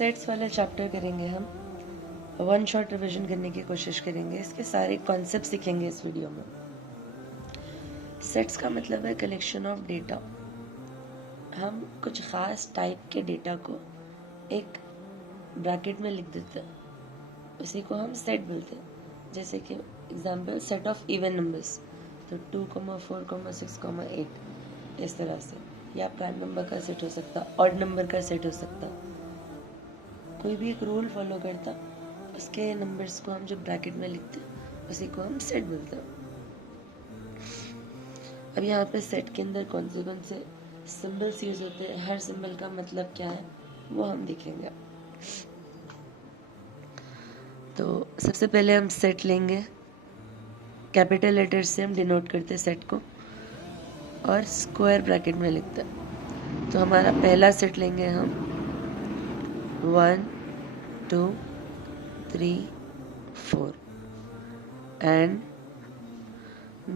Sets वाला chapter करेंगे हम। वन शॉट रिवीजन करने की कोशिश करेंगे। इसके सारे कॉन्सेप्ट सीखेंगे इस वीडियो में। सेट्स का मतलब है कलेक्शन ऑफ डेटा। हम कुछ ख़ास टाइप के डेटा को एक ब्रैकेट में लिख देते हैं, उसी को हम सेट बोलते हैं। जैसे कि example set of even numbers, तो 2, 4, 6, 8 इस तरह से, या प्राइम नंबर का सेट हो सकता, ऑड नंबर का सेट हो सकता। कोई भी एक रूल फॉलो करता, उसके नंबर्स को हम जो ब्रैकेट में लिखते उसी को हम सेट बोलते हैं। अब यहाँ पे सेट के अंदर कौन से सिंबल्स यूज होते हैं, हर सिंबल का मतलब क्या है वो हम देखेंगे। तो सबसे पहले हम सेट लेंगे, कैपिटल लेटर से हम डिनोट करते हैं सेट को और स्क्वायर ब्रैकेट में लिखते हैं। तो हमारा पहला सेट लेंगे हम 1, 2, 3, 4 एंड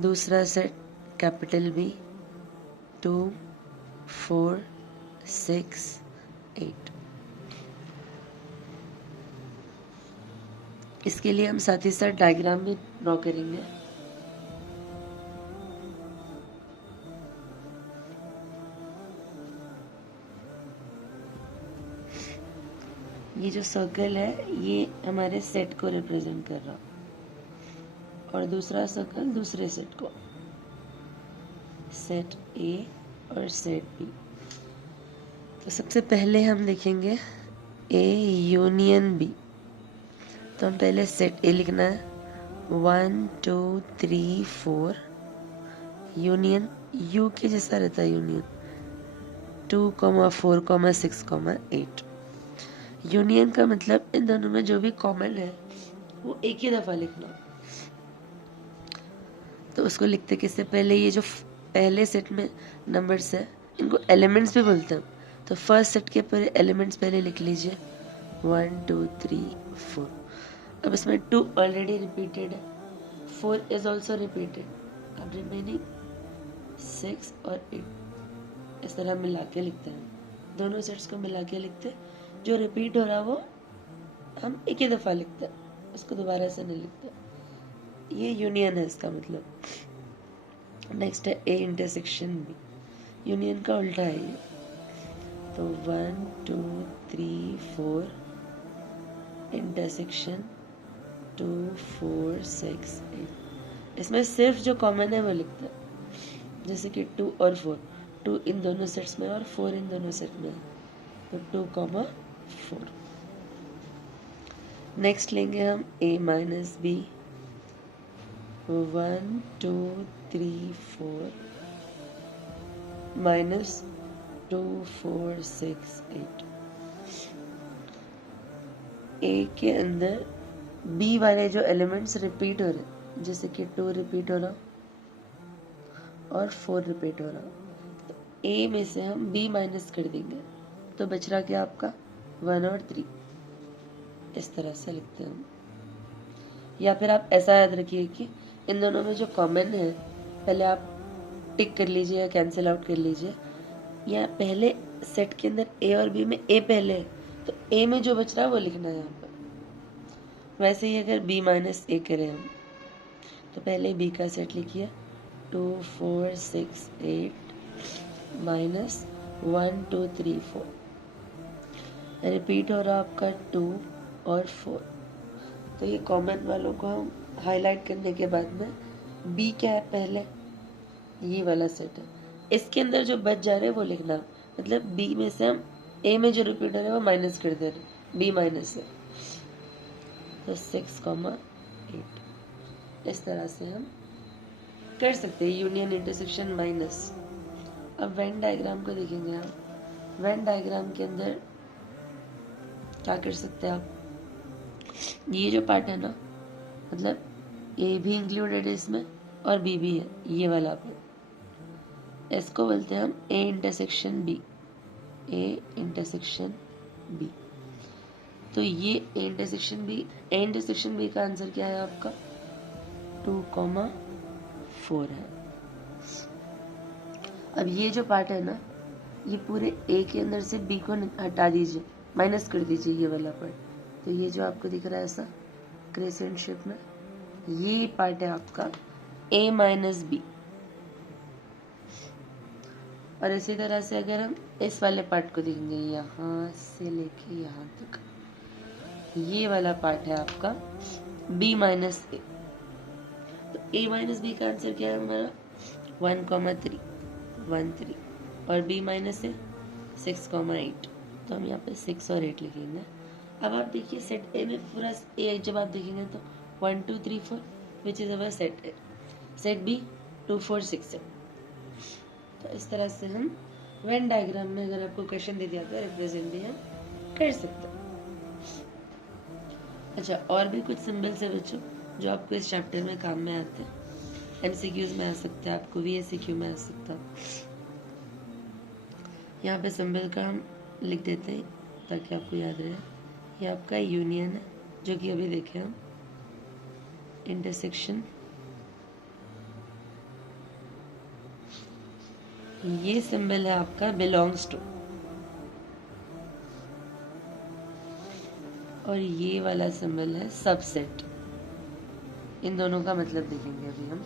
दूसरा सेट कैपिटल B 2, 4, 6, 8। इसके लिए हम साथ ही साथ डायग्राम भी ड्रॉ करेंगे। ये जो सर्कल है ये हमारे सेट को रिप्रेजेंट कर रहा, और दूसरा सर्कल दूसरे सेट को, सेट A और सेट B। तो सबसे पहले हम लिखेंगे A यूनियन B। तो हम पहले सेट A लिखना है 1, 2, 3, 4 यूनियन, U के जैसा रहता है यूनियन, 2, 4, 6, 8। यूनियन का मतलब इन दोनों में जो भी कॉमन है वो एक ही दफ़ा लिखना। तो उसको लिखते किससे पहले, ये जो पहले सेट में नंबर्स है इनको एलिमेंट्स भी बोलते हैं। तो फर्स्ट सेट के पूरे एलिमेंट्स पहले लिख लीजिए 1, 2, 3, 4। अब इसमें 2 ऑलरेडी रिपीटेड है, 4 इज ऑल्सो रिपीटेड। अब रिमेनिंग 6 और 8 इस तरह मिला के लिखते हैं, दोनों सेट्स को मिला के लिखते हैं। जो रिपीट हो रहा वो हम एक ही दफ़ा लिखते हैं, उसको दोबारा से नहीं लिखते। ये यूनियन है इसका मतलब। नेक्स्ट है A इंटरसेक्शन B। यूनियन का उल्टा है ये। तो 1, 2, 3, 4 इंटरसेक्शन 2, 4, 6, 8। इसमें सिर्फ जो कॉमन है वो लिखते हैं, जैसे कि 2 और 4, 2 इन दोनों सेट्स में और 4 इन दोनों सेट में है, तो 2, 4। नेक्स्ट लेंगे हम A minus B 1, 2, 3, 4 minus 2, 4, 6, 8। A के अंदर B वाले जो एलिमेंट्स रिपीट हो रहे, जैसे कि 2 रिपीट हो रहा और 4 रिपीट हो रहा, तो A में से हम B माइनस कर देंगे, तो बच रहा क्या आपका 1 और 3। इस तरह से लिखते हैं हम। या फिर आप ऐसा याद रखिए कि इन दोनों में जो कॉमन है पहले आप टिक कर लीजिए या कैंसिल आउट कर लीजिए, या पहले सेट के अंदर A और B में A पहले है तो A में जो बच रहा है वो लिखना है यहाँ पर। वैसे ही अगर B माइनस A करें हम, तो पहले B का सेट लिखिए 2, 4, 6, 8 माइनस 1, 2, 3, 4। रिपीट हो रहा आपका 2 और 4। तो ये कॉमन वालों को हम हाईलाइट करने के बाद में B क्या है पहले, ये वाला सेट है, इसके अंदर जो बच जा रहे हैं वो लिखना। मतलब B में से हम A में जो रिपीट हो रहा है वो माइनस कर दे रहे B माइनस से, तो 6, 8 इस तरह से हम कर सकते हैं यूनियन इंटरसेक्शन माइनस। अब वेन डायग्राम को देखेंगे हम। वेन डायग्राम के अंदर क्या कर सकते हैं आप, ये जो पार्ट है ना, मतलब A भी इंक्लूडेड है इसमें और B भी है, ये वाला पार्ट, इसको बोलते हैं हम A intersection B। A intersection B। तो ये A इंटरसेक्शन B का आंसर क्या है आपका 2, 4 है। अब ये जो पार्ट है ना, ये पूरे A के अंदर से B को हटा दीजिए, माइनस कर दीजिए ये वाला पार्ट। तो ये जो आपको दिख रहा है ऐसा क्रेसेंट शेप में, ये पार्ट है आपका a माइनस बी। और इसी तरह से अगर हम इस वाले पार्ट को देखेंगे, यहाँ से लेके यहाँ तक, ये वाला पार्ट है आपका b माइनस ए। तो a माइनस बी का आंसर क्या है हमारा 1,3 1 3, और b माइनस ए 6,8। तो हम यहाँ पे 6 और 8 लिखेंगे। अब आप देखिए सेट ए में पूरा ए जब आप देखेंगे तो 1 2 3 4 which is our set A, set B 2 4 6 7। तो इस तरह से हम वेन डायग्राम में अगर आपको क्वेश्चन दे दिया तो रिप्रेजेंट भी हम कर सकते हैं। अच्छा, और भी कुछ सिंबल्स है बच्चों जो आपको इस चैप्टर में काम में आते हैं। एमसीक्यूज में आ सकता है, आपको VSQ में आ सकता है। यहाँ पे सिंबल का हम लिख देते हैं ताकि आपको याद रहे। ये आपका यूनियन है जो कि अभी देखे हम, इंटरसेक्शन, ये सिंबल है आपका बिलोंग्स टू, और ये वाला सिंबल है सबसेट। इन दोनों का मतलब देखेंगे अभी हम।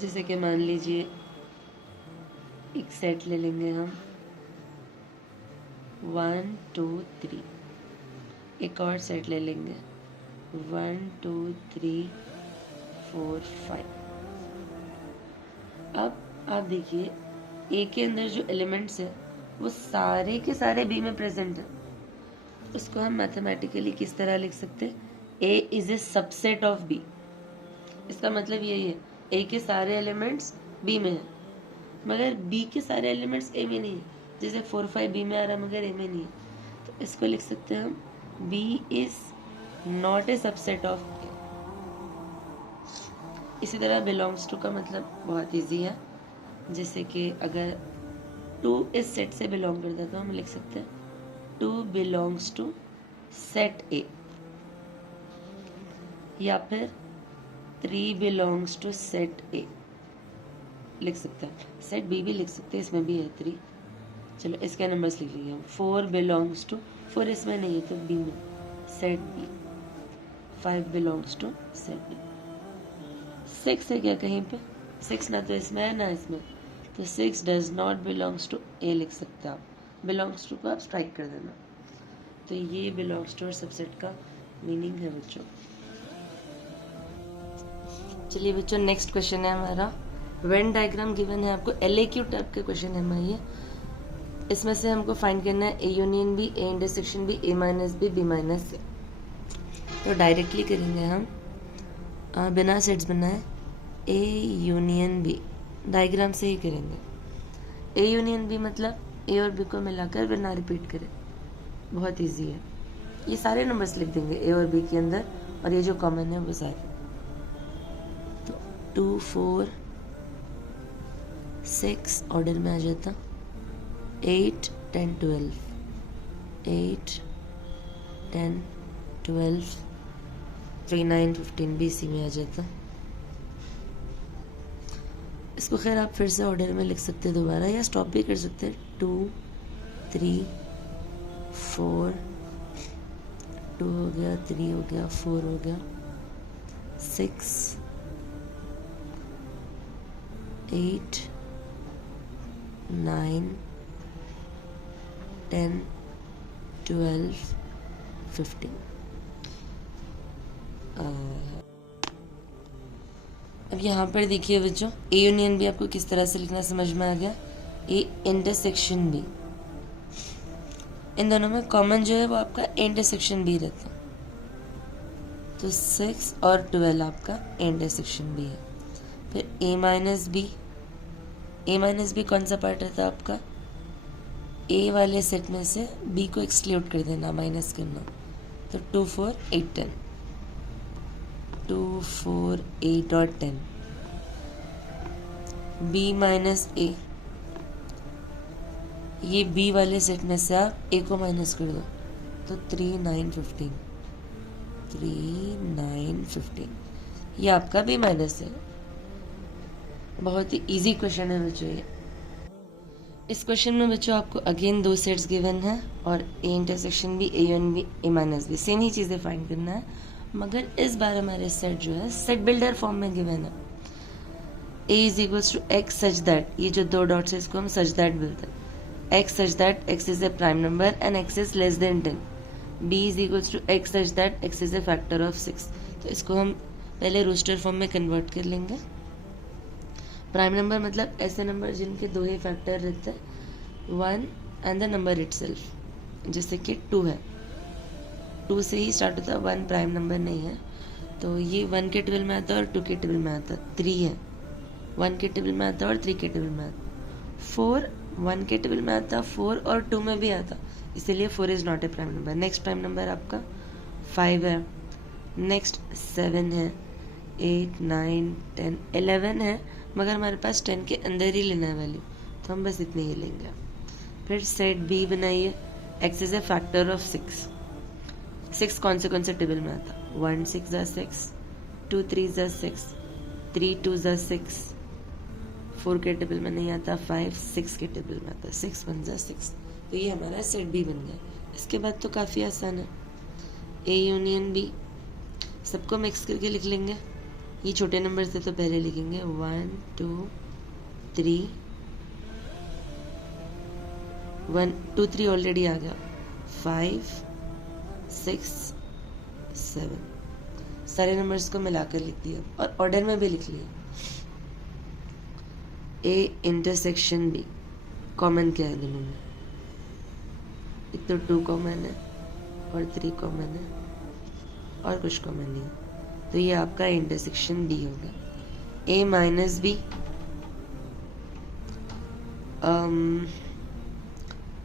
जैसे कि मान लीजिए एक सेट ले लेंगे हम 1 2 3, एक और सेट ले लेंगे 1 2 3 4 5। अब आप देखिए ए के अंदर जो एलिमेंट्स है वो सारे के सारे बी में प्रेजेंट है। उसको हम मैथमेटिकली किस तरह लिख सकते हैं, A is a subset of B. इसका मतलब यही है ए के सारे एलिमेंट्स बी में है मगर बी के सारे एलिमेंट्स ए में नहीं है। जैसे 4 5 बी में आ रहा है मगर ए में नहीं है, तो इसको लिख सकते हैं हम B is not a subset of A. इसी तरह बिलोंग्स टू का मतलब बहुत इजी है। जैसे कि अगर 2 इस सेट से बिलोंग करता है तो हम लिख सकते हैं 2 बिलोंग्स टू सेट ए, या फिर 3 बिलोंग्स टू सेट ए लिख सकते हैं। सेट बी भी लिख सकते हैं, इसमें भी है 3। चलो इसके नंबर्स लिख लीजिए हम। 4 बिलोंग्स टू, 4 इसमें नहीं है तो बी में, set B. 5 belongs to set B. 6 है क्या कहीं पे, 6 ना तो इसमें है ना इसमें, तो 6 डज नॉट बिलोंग्स टू ए लिख सकते हैं आप। बिलोंग्स टू को आप स्ट्राइक कर देना। तो ये बिलोंग्स टू और सबसेट का मीनिंग है बच्चों। चलिए बच्चों, नेक्स्ट क्वेश्चन है हमारा वेन डायग्राम गिवन है आपको। LAQ टाइप के क्वेश्चन है हमारे। इसमें से हमको फाइंड करना है A union B, A intersection B, A minus B, B minus A. तो डायरेक्टली करेंगे हम, बिना सेट्स बनाए, ए यूनियन बी डायग्राम से ही करेंगे। ए यूनियन बी मतलब ए और बी को मिलाकर बिना रिपीट करें, बहुत इजी है। ये सारे नंबर्स लिख देंगे ए और बी के अंदर, और ये जो कॉमन है वो सारे। तो 2 4 6 ऑर्डर में आ जाता, 8 10 12, 8 10 12 3 9 15 BC में आ जाता। इसको खैर आप फिर से ऑर्डर में लिख सकते हैं दोबारा, या स्टॉप भी कर सकते हैं। 2 3 4, 2 हो गया, 3 हो गया, 4 हो गया, 6 8 9 10 12 15। अब यहाँ पर देखिए बच्चों, ए यूनियन बी आपको किस तरह से लिखना समझ में आ गया। ए इंटरसेक्शन बी, इन दोनों में कॉमन जो है वो आपका इंटरसेक्शन बी रहता। तो 6 और 12 आपका इंटरसेक्शन बी है। फिर ए minus B, A minus B कौन सा पार्ट रहता है आपका, ए वाले सेट में से बी को एक्सक्लूड कर देना, माइनस करना। तो 2 4 8 10, 2 4 8 और 10। बी माइनस ए, ये बी वाले सेट में से आप ए को माइनस कर दो, तो 3 9 15, 3 9 15। ये आपका बी माइनस है। बहुत ही इजी क्वेश्चन है बच्चों ये। इस क्वेश्चन में बच्चों आपको अगेन दो सेट्स गिवन है और ए इंटरसेक्शन भी, ए यूनियन भी, ए माइनस भी, सेम ही चीज़ें फाइंड करना है, मगर इस बार हमारे सेट जो है सेट बिल्डर फॉर्म में गिवन है। A is equals to x such that, ये जो दो डॉट्स है इसको हम सच दैट बोलते हैं, x such that x is a prime number and x is less than 10, B is equals to x such that x is a factor of 6। तो इसको हम पहले रोस्टर फॉर्म में कन्वर्ट कर लेंगे। प्राइम नंबर मतलब ऐसे नंबर जिनके दो ही फैक्टर रहते हैं, 1 एंड द नंबर इटसेल्फ, जैसे कि 2 है, 2 से ही स्टार्ट होता है, 1 प्राइम नंबर नहीं है, तो ये 1 के टेबल में आता है और 2 के टेबल में आता है। 3 है, 1 के टेबल में आता है और 3 के टेबल में आता है। 4 1 के टेबल में आता है, 4 और 2 में भी आता, इसीलिए 4 is not A prime number. Next prime number आपका 5 है, नेक्स्ट 7 है, 8 9 10 11 है, मगर हमारे पास 10 के अंदर ही लेना है वैल्यू, तो हम बस इतने ही लेंगे। फिर सेट बी बनाइए, x is a factor of 6। 6 कौन से टेबल में आता, 1 6 ज़ा 6, 2 3 ज़ा 6, 3 2 ज़ा 6, 4 के टेबल में नहीं आता, 5 6 के टेबल में आता, 6 1 ज़ा 6। तो ये हमारा सेट बी बन गया। इसके बाद तो काफ़ी आसान है, ए यूनियन बी, सबको मिक्स करके लिख लेंगे। ये छोटे नंबर से तो पहले लिखेंगे 1 2 3, 1 2 3 ऑलरेडी आ गया, 5 6 7, सारे नंबर्स को मिलाकर लिख दिया और ऑर्डर में भी लिख लिया। ए इंटरसेक्शन बी, कॉमन क्या है दोनों में, एक तो 2 कॉमन है और 3 कॉमन है और कुछ कॉमन नहीं, तो ये आपका इंटरसेक्शन बी होगा। ए माइनस बी,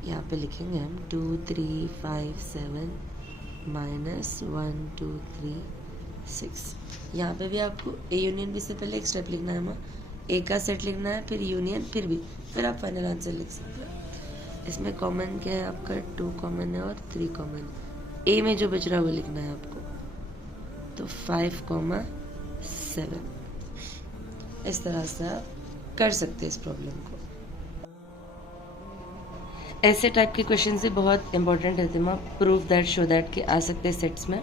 यहाँ पे लिखेंगे हम 2 3 5 7 माइनस 1 2 3 6। यहाँ पे भी आपको ए यूनियन बी से पहले एक स्टेप लिखना है, हमें ए का सेट लिखना है, फिर यूनियन, फिर बी, फिर आप फाइनल आंसर लिख सकते हैं। इसमें कॉमन क्या है आपका, 2 कॉमन है और 3 कॉमन। ए में जो बच रहा है वो लिखना है आपको, तो 5 7। इस तरह से आप कर सकते हैं इस प्रॉब्लम को। ऐसे टाइप के क्वेश्चन से बहुत इंपॉर्टेंट रहते हैं, प्रूफ दैट, शो दैट के आ सकते हैं सेट्स में।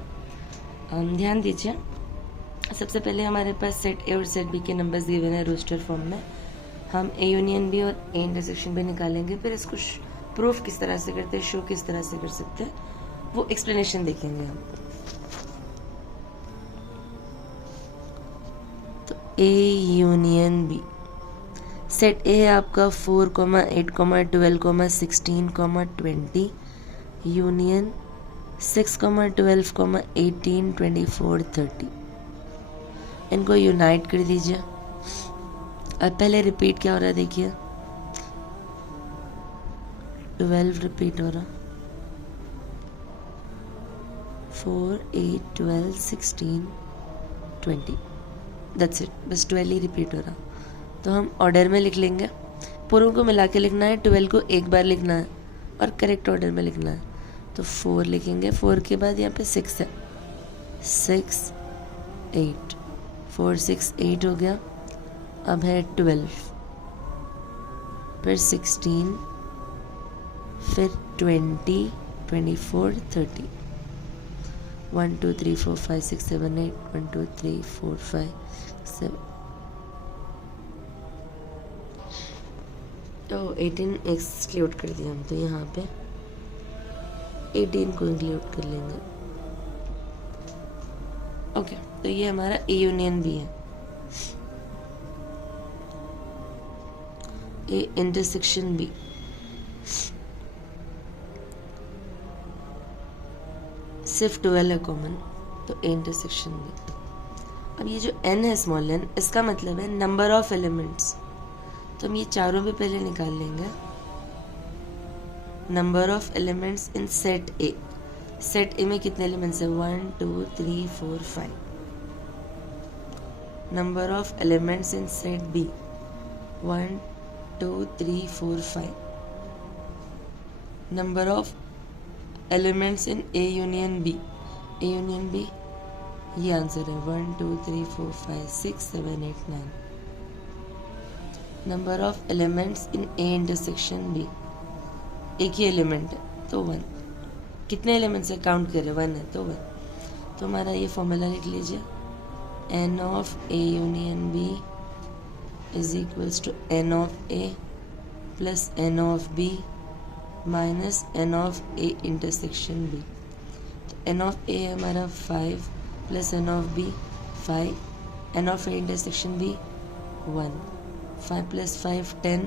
ध्यान दीजिए, सबसे पहले हमारे पास सेट ए और सेट बी के नंबर्स गिवन है रोस्टर फॉर्म में। हम ए यूनियन बी और ए इंटरसेक्शन भी निकालेंगे, फिर इसको प्रूफ किस तरह से करते हैं, शो किस तरह से कर सकते हैं, वो एक्सप्लेनेशन देखेंगे हम। तो A union B, set A है आपका 4 8 12 16 20, यूनियन 6 12 18 24 30। इनको यूनाइट कर दीजिए। अब पहले रिपीट क्या हो रहा है देखिए, 12 रिपीट हो रहा, 4 8 12 16 20, दैट्स इट, बस 12 ही रिपीट हो रहा। तो हम ऑर्डर में लिख लेंगे, पूरों को मिला के लिखना है, 12 को एक बार लिखना है और करेक्ट ऑर्डर में लिखना है। तो 4 लिखेंगे, 4 के बाद यहाँ पे 6 है, 6 8, 4 6 8 हो गया। अब है 12, फिर 16, फिर 20 24 30, 1 2 3 4 5 6 7 8, 1 2 3 4 5 7, तो 18 एक्सक्लूड कर दिया हम, तो यहाँ पे 18 को इंक्लूड कर लेंगे। ओके, तो ये हमारा ए यूनियन बी है। ए इंटरसेक्शन बी, सिर्फ 12 है कॉमन, तो ए इंटरसेक्शन बी। अब ये जो n है स्मॉल n, इसका मतलब है नंबर ऑफ एलिमेंट्स, तो हम ये चारों भी पहले निकाल लेंगे। Number of elements in set A, set A में कितने एलिमेंट्स है, 1 2 3 4 5। Number of elements in set B, 1 2 3 4 5। Number of elements in A union B, A union B, ये आंसर है 1 2 3 4 5 6 7 8 9। Number of elements in A intersection B, एक ही element है तो 1, कितने एलिमेंट्स है काउंट करें, 1 है तो 1। तो हमारा ये फॉर्मूला लिख लीजिए, n of A union B is equals to n of A plus n of B minus n of A intersection B. तो n ऑफ ए हमारा 5 plus n of B 5, n of A intersection B 1, 5 plus 5 10,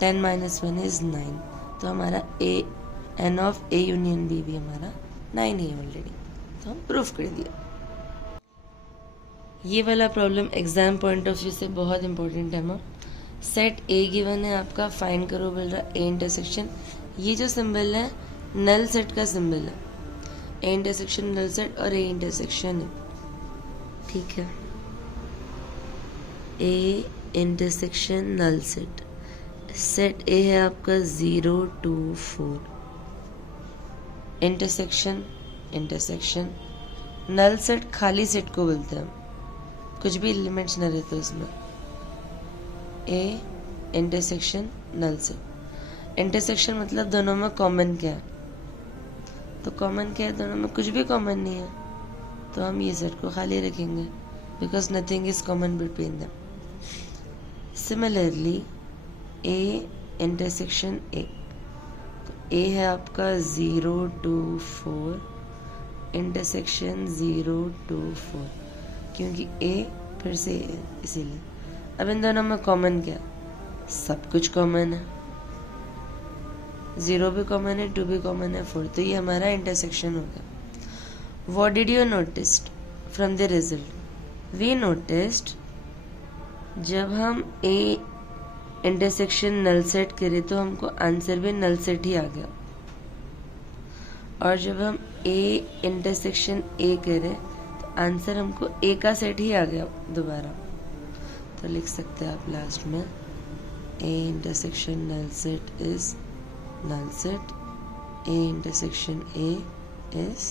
10 minus 1 is 9। तो हमारा A n of A union B भी हमारा 9 ही है already, तो हम proof कर दिया। ये वाला problem exam point of view से बहुत इंपॉर्टेंट है। मैम सेट ए गिवन है आपका, फाइंड करो बोल रहा ए इंटरसेक्शन। ये जो सिंबल है नल सेट का सिंबल है, ए इंटरसेक्शन नल सेट और ए इंटरसेक्शन है, ठीक है। A intersection null set, set A है आपका 0 2 4, इंटरसेक्शन इंटरसेक्शन नल सेट खाली सेट को बोलते हैं, कुछ भी एलिमेंट्स न रहते उसमें। A intersection null set, intersection मतलब दोनों में कॉमन क्या है, तो कॉमन क्या है, दोनों में कुछ भी कॉमन नहीं है, तो हम ये सेट को खाली रखेंगे because nothing is common between them. Similarly A intersection A, तो ए है आपका 0 2 4, इंटरसेक्शन 0 2 4, क्योंकि ए फिर से ए इसीलिए। अब इन दोनों में कॉमन क्या, सब कुछ कॉमन है, 0 भी कॉमन है, 2 भी कॉमन है, 4, तो ये हमारा इंटरसेक्शन हो गया। What did you noticed from the result? We noticed जब हम ए इंटरसेक्शन नल सेट करें तो हमको आंसर भी नल सेट ही आ गया, और जब हम ए इंटरसेक्शन ए करें तो आंसर हमको ए का सेट ही आ गया दोबारा। तो लिख सकते हैं आप लास्ट में A intersection null set is null set, A intersection A is